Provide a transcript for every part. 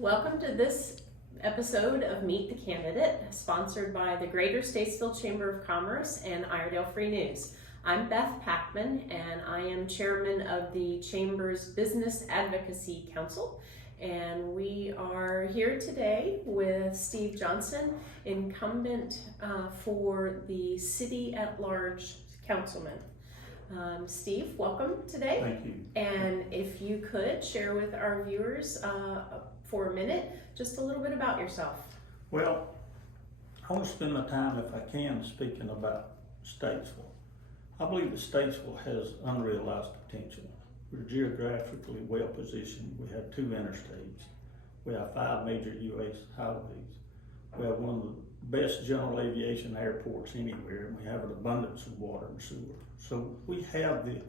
Welcome to this episode of Meet the Candidate, sponsored by the Greater Statesville Chamber of Commerce and Iredell Free News. I'm Beth Packman, and I am chairman of the Chamber's Business Advocacy Council. And we are here today with Steve Johnson, incumbent for the City at Large Councilman. Steve, welcome today. Thank you. And if you could share with our viewers for a minute, just a little bit about yourself. Well, I want to spend my time, if I can, speaking about Statesville. I believe that Statesville has unrealized potential. We're geographically well positioned. We have 2 interstates. We have 5 major U.S. highways. We have one of the best general aviation airports anywhere, and we have an abundance of water and sewer. So we have the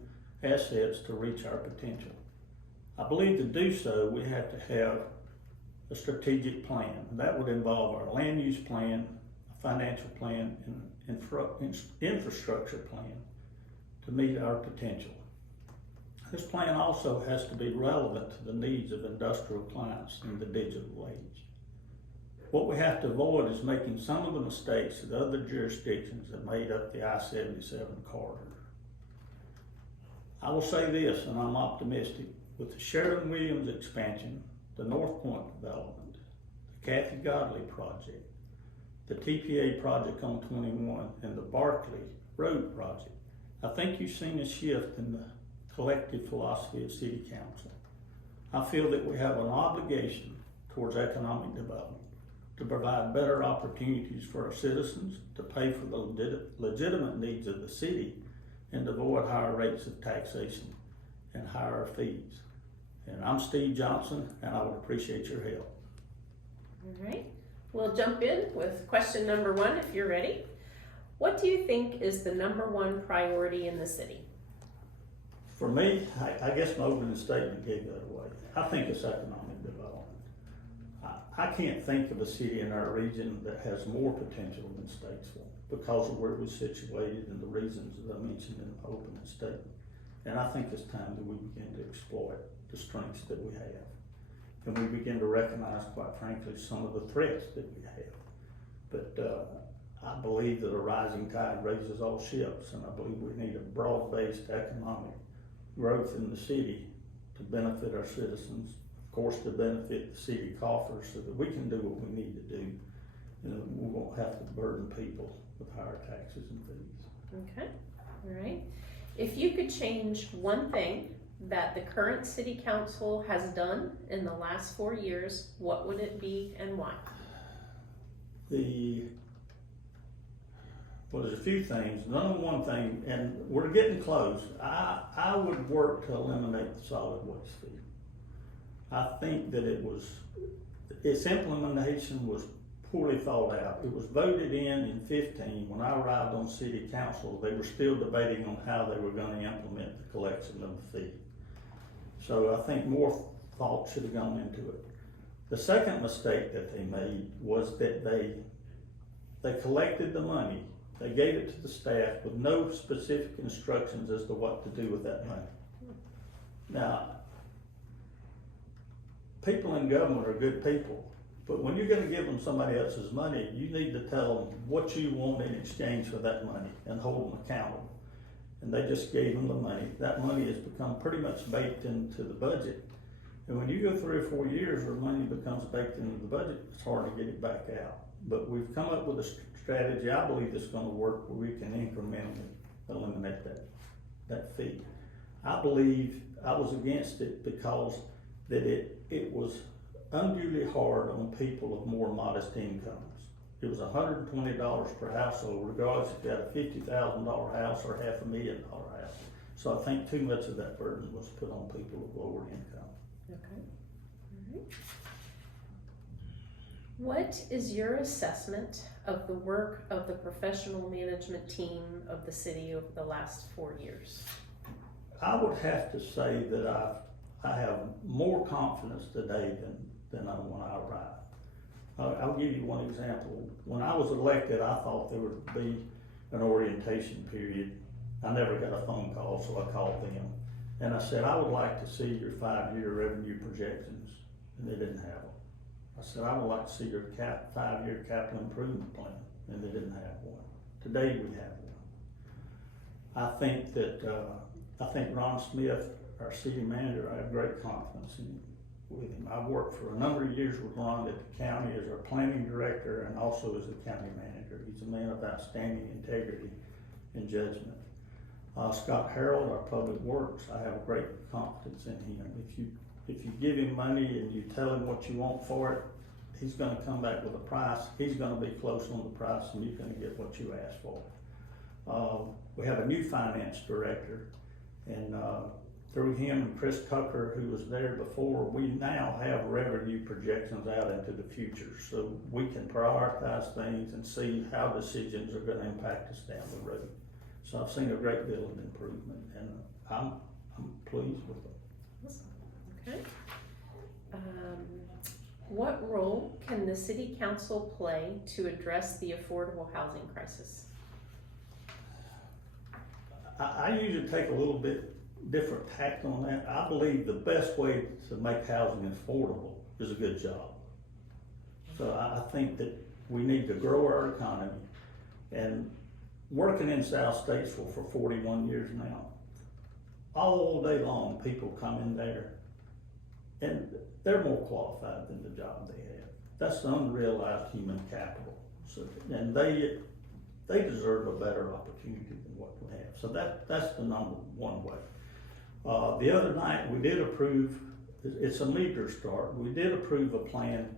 assets to reach our potential. I believe to do so, we have to have a strategic plan. That would involve our land use plan, a financial plan, and infrastructure plan to meet our potential. This plan also has to be relevant to the needs of industrial clients in the digital age. What we have to avoid is making some of the mistakes that other jurisdictions have made up the I-77 corridor. I will say this, and I'm optimistic, with the Sheridan-Williams expansion, the North Point development, the Kathy Godley project, the TPA project on 21, and the Barkley Road project, I think you've seen a shift in the collective philosophy of City Council. I feel that we have an obligation towards economic development to provide better opportunities for our citizens, to pay for the legitimate needs of the city, and to avoid higher rates of taxation and higher fees. And I'm Steve Johnson, and I would appreciate your help. All right, we'll jump in with question number 1 if you're ready. What do you think is the number 1 priority in the city? For me, I guess my opening statement gave that away. I think it's economic development. I can't think of a city in our region that has more potential than Statesville because of where we're situated and the reasons that I mentioned in my opening statement. And I think it's time that we begin to exploit the strengths that we have. And we begin to recognize, quite frankly, some of the threats that we have. But I believe that a rising tide raises all ships, and I believe we need a broad-based economic growth in the city to benefit our citizens, of course to benefit the city coffers so that we can do what we need to do. And we won't have to burden people with higher taxes and fees. Okay, all right. If you could change one thing that the current city council has done in the last 4 years, what would it be and why? Well, there's a few things. Number one thing, and we're getting close, I would work to eliminate the solid waste fee. I think that its implementation was poorly thought out. It was voted in 15. When I arrived on city council, they were still debating on how they were going to implement the collection of the fee. So I think more thought should have gone into it. The second mistake that they made was that they collected the money. They gave it to the staff with no specific instructions as to what to do with that money. Now, people in government are good people, but when you're going to give them somebody else's money, you need to tell them what you want in exchange for that money and hold them accountable. And they just gave them the money. That money has become pretty much baked into the budget. And when you go 3 or 4 years where money becomes baked into the budget, it's hard to get it back out. But we've come up with a strategy I believe that's going to work where we can incrementally eliminate that fee. I believe I was against it because that it was unduly hard on people of more modest incomes. It was $120 per household, regardless if you had a $50,000 house or $500,000 house. So I think too much of that burden was put on people of lower income. Okay. All right. What is your assessment of the work of the professional management team of the city over the last 4 years? I would have to say that I have more confidence today than when I arrived. I'll give you one example. When I was elected, I thought there would be an orientation period. I never got a phone call, so I called them. And I said, I would like to see your 5-year revenue projections. And they didn't have them. I said, I would like to see your 5-year capital improvement plan, and they didn't have one. Today we have one. I think that, I think Ron Smith, our city manager, I have great confidence with him. I've worked for a number of years with Ron at the county as our planning director and also as the county manager. He's a man of outstanding integrity and judgment. Scott Harold, our public works, I have great confidence in him. If you give him money and you tell him what you want for it, he's gonna come back with a price. He's gonna be close on the price and you're gonna get what you asked for. We have a new finance director, and through him and Chris Tucker, who was there before, we now have revenue projections out into the future. So we can prioritize things and see how decisions are gonna impact us down the road. So I've seen a great deal of improvement, and I'm pleased with it. Awesome. Okay. What role can the city council play to address the affordable housing crisis? I usually take a little bit different tact on that. I believe the best way to make housing affordable is a good job. So I think that we need to grow our economy, and working in South Statesville for 41 years now, all day long people come in there and they're more qualified than the job they have. That's the human capital. So, and they deserve a better opportunity than what we have. So that's the number one way. The other night we did approve, it's a meager start, we did approve a plan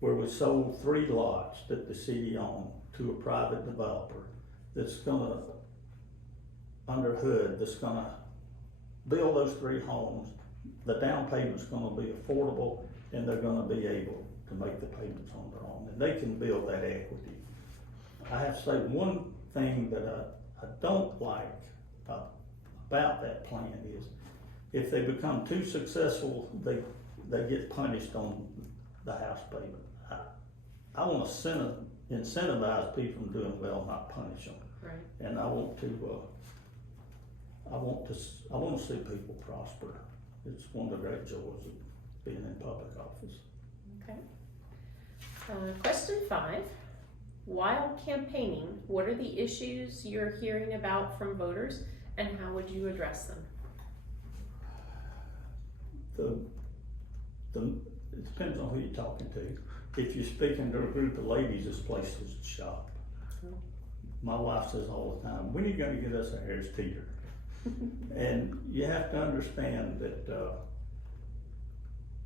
where we sold 3 lots that the city owned to a private developer that's gonna, under HUD, that's gonna build those 3 homes. The down payment's gonna be affordable, and they're gonna be able to make the payments on their own, and they can build that equity. I have to say, one thing that I don't like about that plan is if they become too successful, they get punished on the house payment. I want to incentivize people from doing well, not punish them. Right. And I want to see people prosper. It's one of the great joys of being in public office. Okay. Question 5. While campaigning, what are the issues you're hearing about from voters, and how would you address them? It depends on who you're talking to. If you're speaking to a group of ladies, this place is a shop. My wife says all the time, when are you going to get us a Harris Teeter? And you have to understand that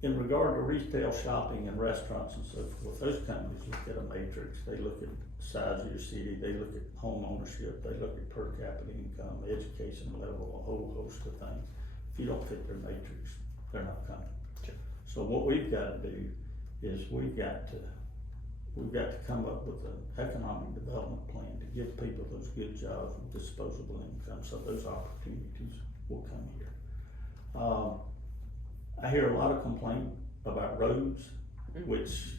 in regard to retail shopping and restaurants and so forth, those companies look at a matrix. They look at the size of your city, they look at home ownership, they look at per capita income, education level, a whole host of things. If you don't fit their matrix, they're not coming. Sure. So what we've got to do is we've got to come up with an economic development plan to give people those good jobs with disposable income, so those opportunities will come here. I hear a lot of complaint about roads, which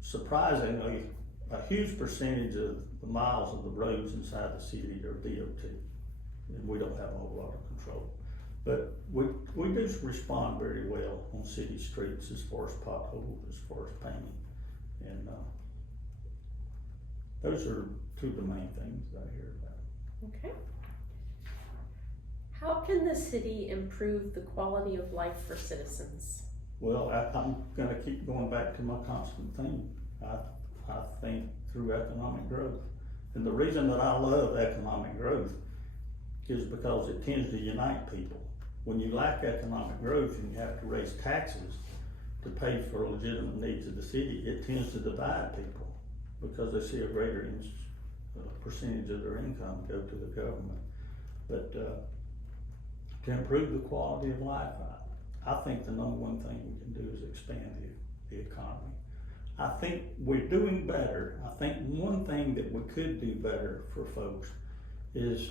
surprisingly, a huge percentage of the miles of the roads inside the city are DOT, and we don't have a whole lot of control. But we do respond very well on city streets as far as potholes, as far as painting, and those are 2 of the main things that I hear about. Okay. How can the city improve the quality of life for citizens? Well, I'm gonna keep going back to my constant theme. I think through economic growth. And the reason that I love economic growth is because it tends to unite people. When you lack economic growth and you have to raise taxes to pay for legitimate needs of the city, it tends to divide people because they see a greater percentage of their income go to the government. But to improve the quality of life, I think the number one thing we can do is expand the economy. I think we're doing better. I think one thing that we could do better for folks is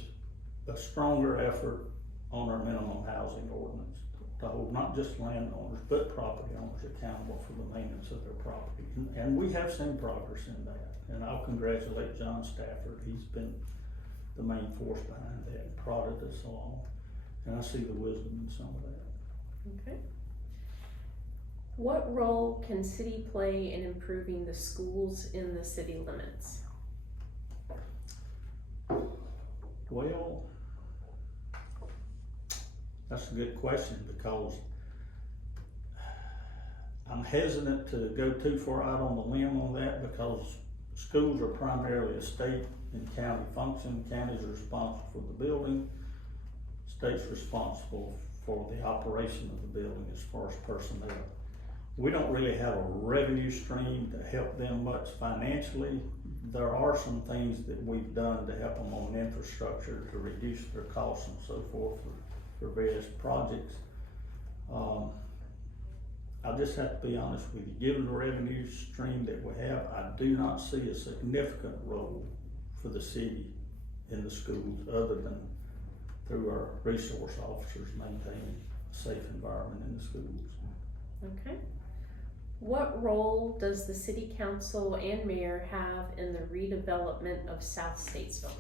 a stronger effort on our minimum housing ordinance to hold not just landowners, but property owners accountable for the maintenance of their property. And we have seen progress in that. And I'll congratulate John Stafford. He's been the main force behind that and prodded us along. And I see the wisdom in some of that. Okay. What role can city play in improving the schools in the city limits? Well, that's a good question because I'm hesitant to go too far out on the limb on that because schools are primarily a state and county function. Counties are responsible for the building. State's responsible for the operation of the building as far as personnel. We don't really have a revenue stream to help them much financially. There are some things that we've done to help them on infrastructure to reduce their costs and so forth for various projects. I just have to be honest with you, given the revenue stream that we have, I do not see a significant role for the city in the schools other than through our resource officers maintaining a safe environment in the schools. Okay. What role does the city council and mayor have in the redevelopment of South Statesville?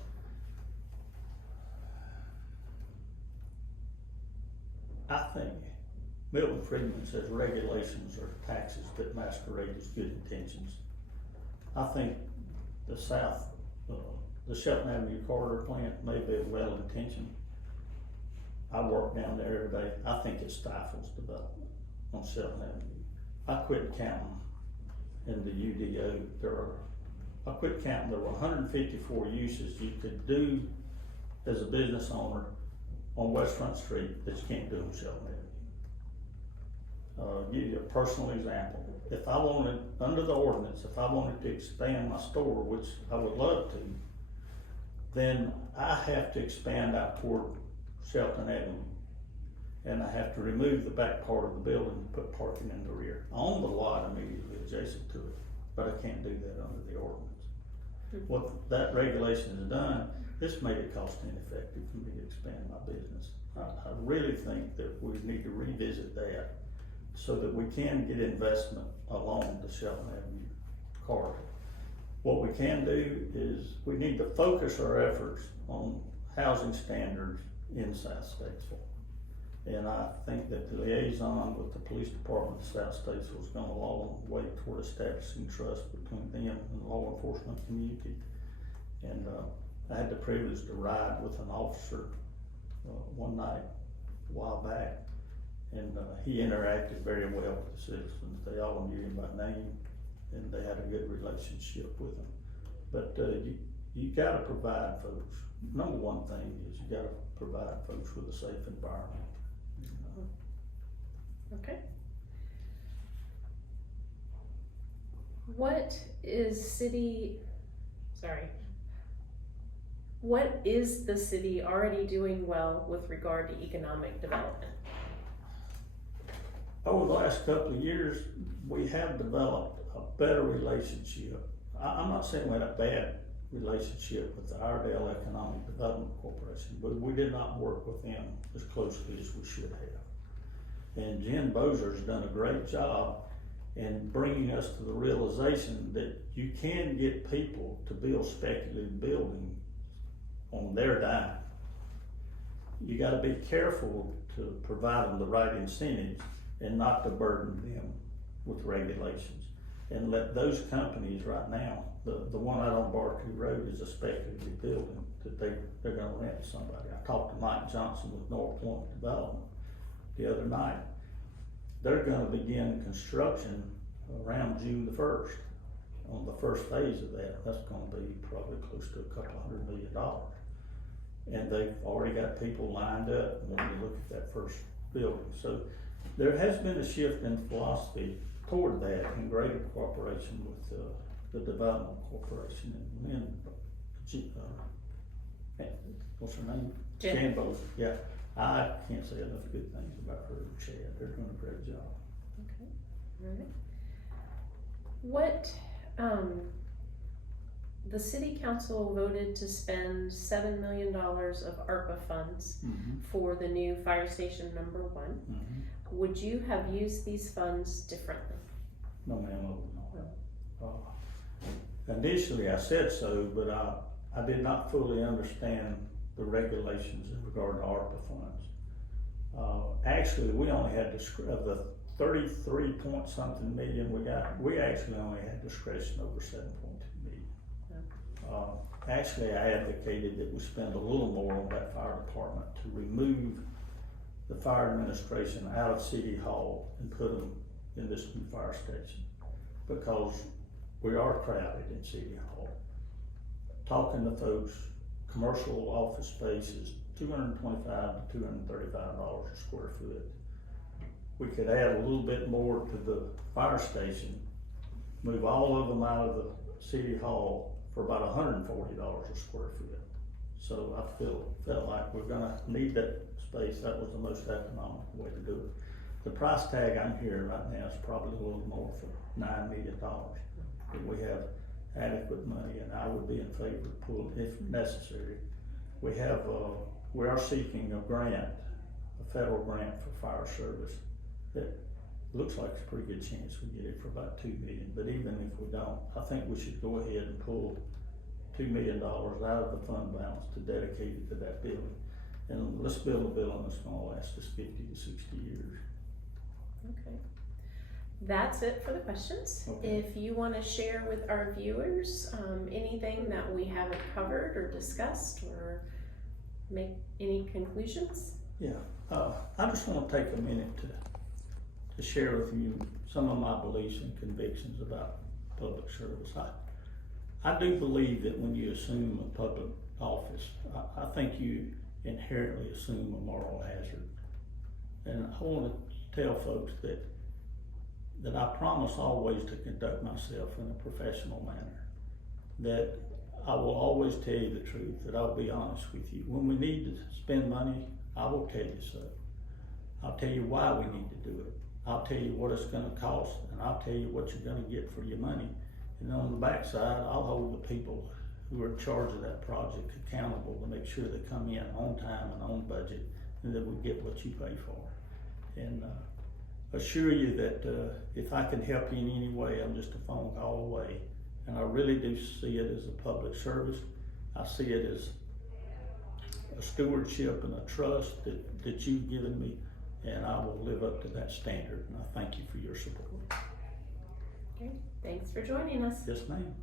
I think Milton Friedman says regulations are taxes that masquerade as good intentions. I think the Shelton Avenue corridor plant may be well intentioned. I work down there every day. I think it stifles development on Shelton Avenue. I quit counting in the UDO. I quit counting. There were 154 uses you could do as a business owner on West Front Street that you can't do on Shelton Avenue. Give you a personal example. If I wanted, under the ordinance, if I wanted to expand my store, which I would love to, then I have to expand out toward Shelton Avenue. And I have to remove the back part of the building and put parking in the rear. I own the lot immediately adjacent to it, but I can't do that under the ordinance. What that regulation has done, it's made it cost ineffective for me to expand my business. I really think that we need to revisit that so that we can get investment along the Shelton Avenue corridor. What we can do is we need to focus our efforts on housing standards in South Statesville. And I think that the liaison with the police department of South Statesville has gone a long way toward establishing trust between them and the law enforcement community. And I had the privilege to ride with an officer one night a while back, and he interacted very well with the citizens. They all knew him by name, and they had a good relationship with him. But you gotta provide folks. Number one thing is you gotta provide folks with a safe environment. Okay. What is the city already doing well with regard to economic development? Over the last couple of years, we have developed a better relationship. I'm not saying we had a bad relationship with the Iredell Economic Development Corporation, but we did not work with them as closely as we should have. And Jen Bozer's done a great job in bringing us to the realization that you can get people to build speculative buildings on their dime. You gotta be careful to provide them the right incentives and not to burden them with regulations. And let those companies right now, the one out on Barcoo Road is a speculative building that they're gonna rent to somebody. I talked to Mike Johnson with North Point Development the other night. They're gonna begin construction around June the 1st. On the first phase of that, that's gonna be probably close to $200 million. And they've already got people lined up when you look at that first building. So there has been a shift in philosophy toward that in greater cooperation with the Development Corporation and what's her name? Jan Bowles. Yeah, I can't say enough good things about her and Chad. They're doing a great job. Okay, all right. What, the city council voted to spend $7 million of ARPA funds for the new fire station number 1. Would you have used these funds differently? No, ma'am, no. Initially I said so, but I did not fully understand the regulations in regard to ARPA funds. Actually, we only had of the 33 point something million we actually only had discretion over 7.2 million. Actually, I advocated that we spend a little more on that fire department to remove the fire administration out of City Hall and put them in this new fire station, because we are crowded in City Hall. Talking to folks, commercial office space is $225 to $235 a square foot. We could add a little bit more to the fire station, move all of them out of the City Hall for about $140 a square foot. So I felt like we're gonna need that space. That was the most economical way to do it. The price tag I'm hearing right now is probably a little more for $9 million. But we have adequate money, and I would be in favor of pulling if necessary. We are seeking a grant, a federal grant for fire service that looks like it's a pretty good chance we get it for about $2 million. But even if we don't, I think we should go ahead and pull $2 million out of the fund balance to dedicate it to that building. And let's build a building that's gonna last us 50 to 60 years. Okay. That's it for the questions. Okay. If you want to share with our viewers anything that we haven't covered or discussed, or make any conclusions. Yeah, I just want to take a minute to share with you some of my beliefs and convictions about public service. I do believe that when you assume a public office, I think you inherently assume a moral hazard. And I want to tell folks that I promise always to conduct myself in a professional manner, that I will always tell you the truth, that I'll be honest with you. When we need to spend money, I will tell you so. I'll tell you why we need to do it. I'll tell you what it's gonna cost, and I'll tell you what you're gonna get for your money. And on the backside, I'll hold the people who are in charge of that project accountable to make sure they come in on time and on budget, and that we get what you pay for. And assure you that if I can help you in any way, I'm just a phone call away. And I really do see it as a public service. I see it as a stewardship and a trust that you've given me, and I will live up to that standard. And I thank you for your support. Okay, thanks for joining us. Yes, ma'am.